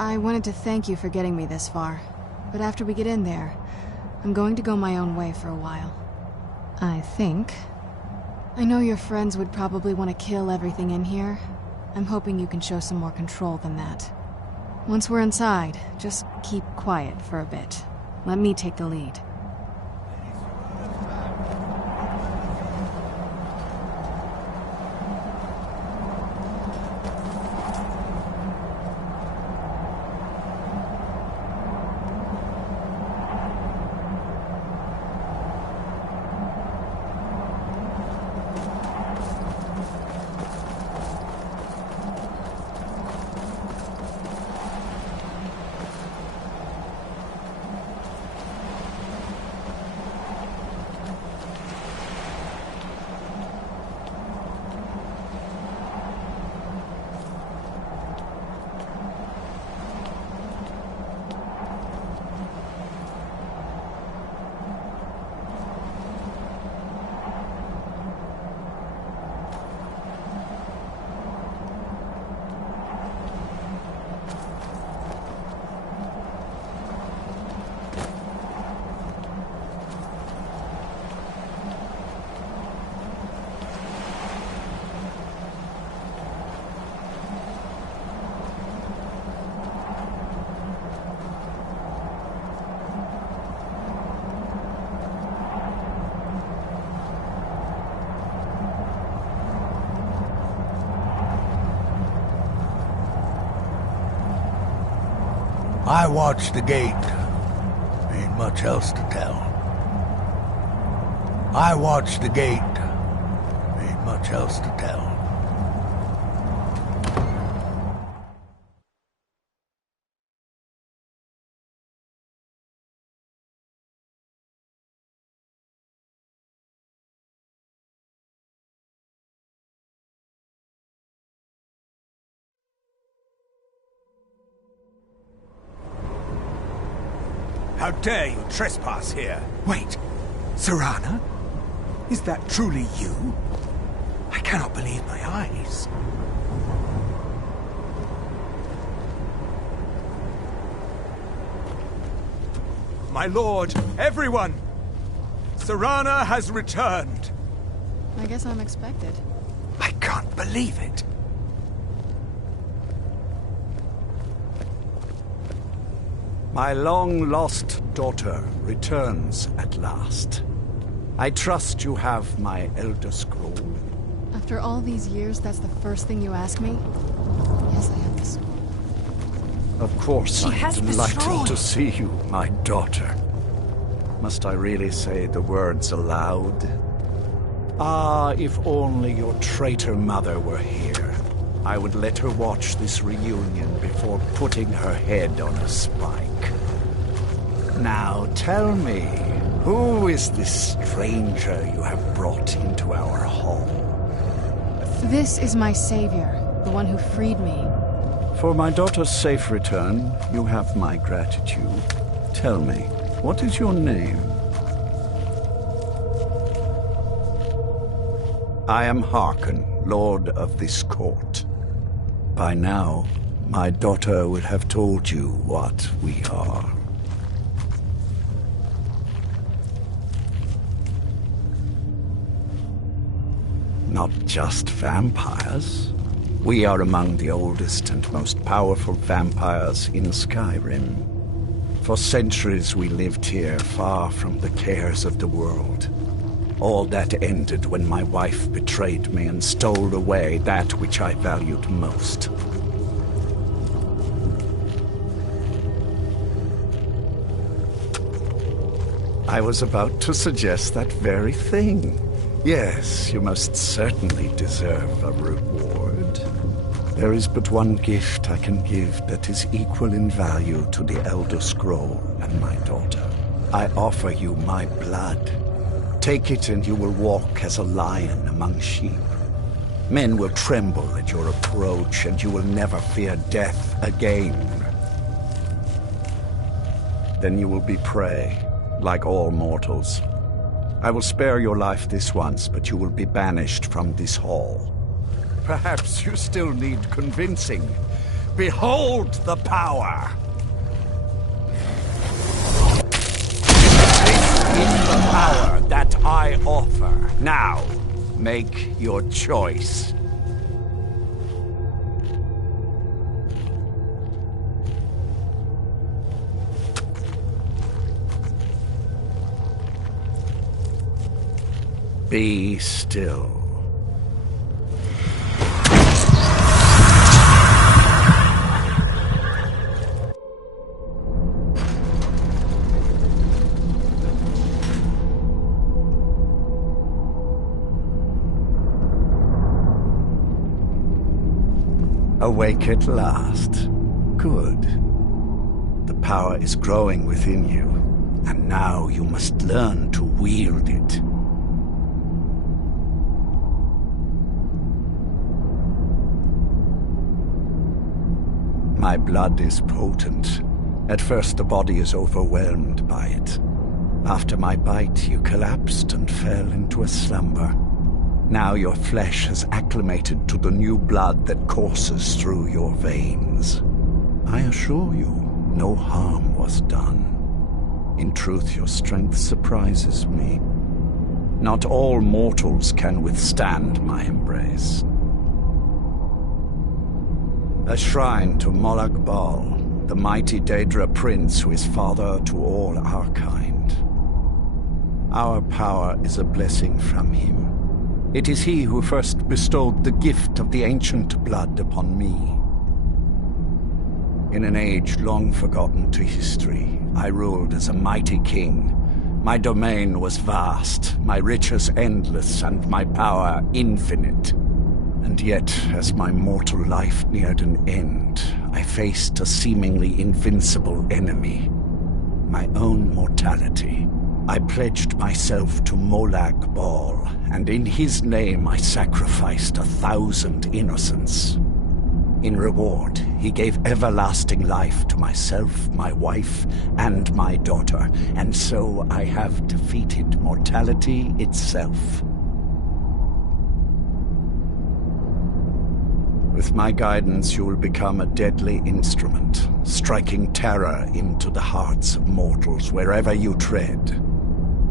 I wanted to thank you for getting me this far. But after we get in there, I'm going to go my own way for a while. I think. I know your friends would probably want to kill everything in here. I'm hoping you can show some more control than that. Once we're inside, just keep quiet for a bit. Let me take the lead. I watched the gate. Ain't much else to tell. I watched the gate. Ain't much else to tell. How dare you trespass here? Wait, Serana? Is that truly you? I cannot believe my eyes. My lord, everyone! Serana has returned! I guess I'm expected. I can't believe it. My long-lost daughter returns at last. I trust you have my Elder Scroll. After all these years, that's the first thing you ask me? Yes, I have the scroll. Of course, I'm has the delighted scroll. to see you, my daughter. Must I really say the words aloud? Ah, if only your traitor mother were here. I would let her watch this reunion before putting her head on a spike. Now tell me, who is this stranger you have brought into our hall? This is my savior, the one who freed me. For my daughter's safe return, you have my gratitude. Tell me, what is your name? I am Harkon, Lord of this court. By now, my daughter would have told you what we are. Not just vampires. We are among the oldest and most powerful vampires in Skyrim. For centuries we lived here, far from the cares of the world. All that ended when my wife betrayed me and stole away that which I valued most. I was about to suggest that very thing. Yes, you most certainly deserve a reward. There is but one gift I can give that is equal in value to the Elder Scroll and my daughter. I offer you my blood. Take it and you will walk as a lion among sheep. Men will tremble at your approach and you will never fear death again. Then you will be prey, like all mortals. I will spare your life this once, but you will be banished from this hall. Perhaps you still need convincing. Behold the power! This is the power that I offer. Now, make your choice. Be still. Awake at last. Good. The power is growing within you, and now you must learn to wield it. My blood is potent. At first the body is overwhelmed by it. After my bite, you collapsed and fell into a slumber. Now your flesh has acclimated to the new blood that courses through your veins. I assure you, no harm was done. In truth, your strength surprises me. Not all mortals can withstand my embrace. A shrine to Molag Bal, the mighty Daedra prince who is father to all our kind. Our power is a blessing from him. It is he who first bestowed the gift of the ancient blood upon me. In an age long forgotten to history, I ruled as a mighty king. My domain was vast, my riches endless, and my power infinite. And yet, as my mortal life neared an end, I faced a seemingly invincible enemy. My own mortality. I pledged myself to Molag Bal, and in his name I sacrificed 1,000 innocents. In reward, he gave everlasting life to myself, my wife, and my daughter, and so I have defeated mortality itself. With my guidance, you will become a deadly instrument, striking terror into the hearts of mortals wherever you tread.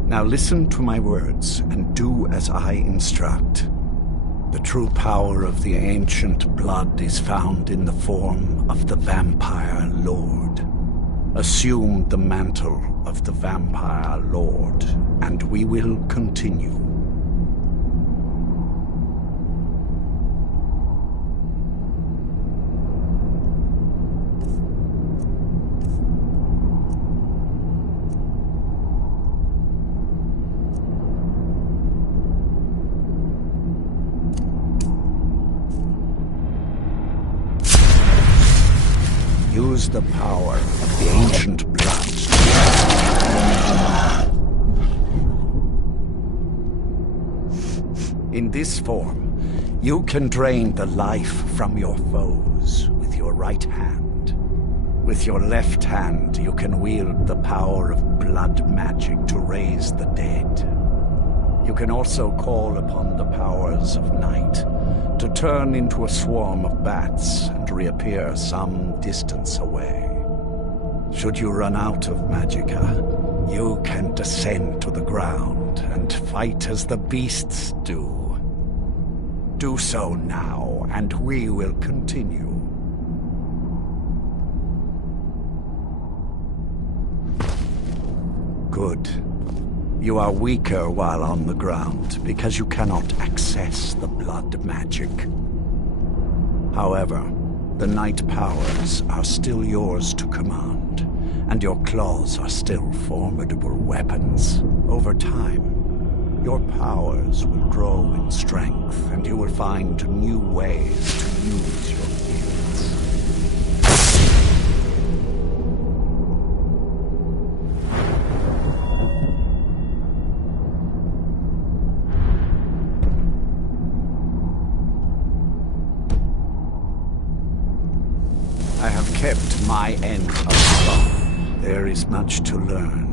Now listen to my words and do as I instruct. The true power of the ancient blood is found in the form of the Vampire Lord. Assume the mantle of the Vampire Lord, and we will continue. Use the power of the ancient blood. In this form, you can drain the life from your foes with your right hand. With your left hand, you can wield the power of blood magic to raise the dead. You can also call upon the powers of night to turn into a swarm of bats and reappear some distance away. Should you run out of magicka, you can descend to the ground and fight as the beasts do. Do so now, and we will continue. Good. You are weaker while on the ground, because you cannot access the blood magic. However, the night powers are still yours to command, and your claws are still formidable weapons. Over time, your powers will grow in strength, and you will find new ways to use your gifts. I have kept my end of the bargain. There is much to learn.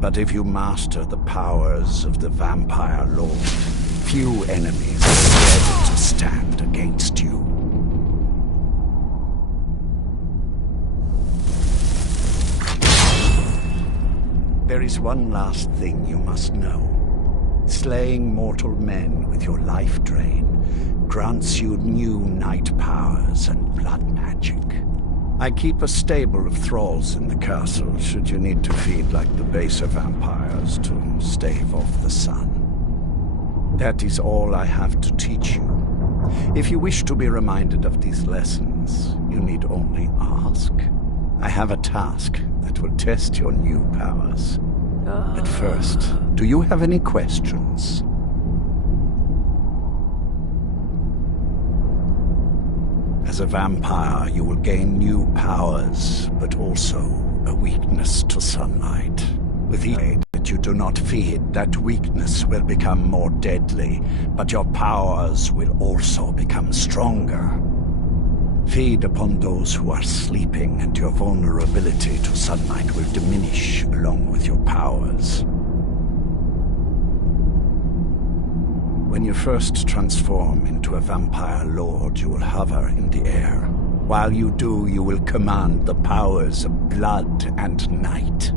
But if you master the powers of the Vampire Lord, few enemies will be able to stand against you. There is one last thing you must know. Slaying mortal men with your life drain grants you new night powers and blood magic. I keep a stable of thralls in the castle should you need to feed like the baser vampires to stave off the sun. That is all I have to teach you. If you wish to be reminded of these lessons, you need only ask. I have a task that will test your new powers. But first, do you have any questions? As a vampire, you will gain new powers, but also a weakness to sunlight. With each aid that you do not feed, that weakness will become more deadly, but your powers will also become stronger. Feed upon those who are sleeping, and your vulnerability to sunlight will diminish along with your powers. When you first transform into a vampire lord, you will hover in the air. While you do, you will command the powers of blood and night.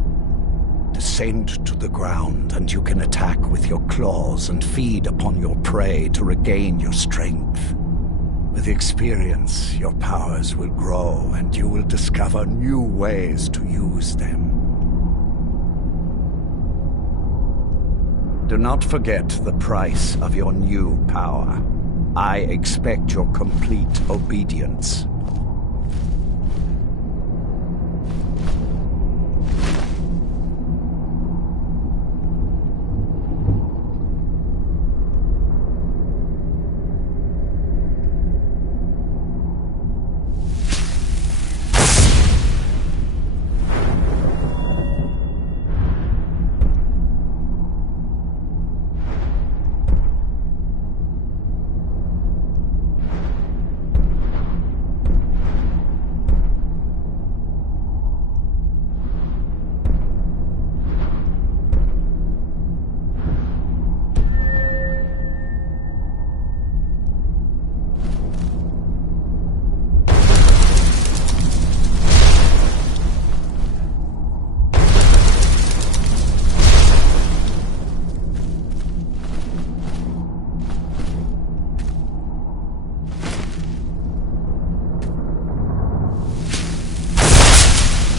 Descend to the ground, and you can attack with your claws and feed upon your prey to regain your strength. With experience, your powers will grow, and you will discover new ways to use them. Do not forget the price of your new power. I expect your complete obedience.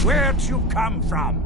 Where'd you come from?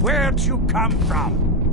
Where'd you come from?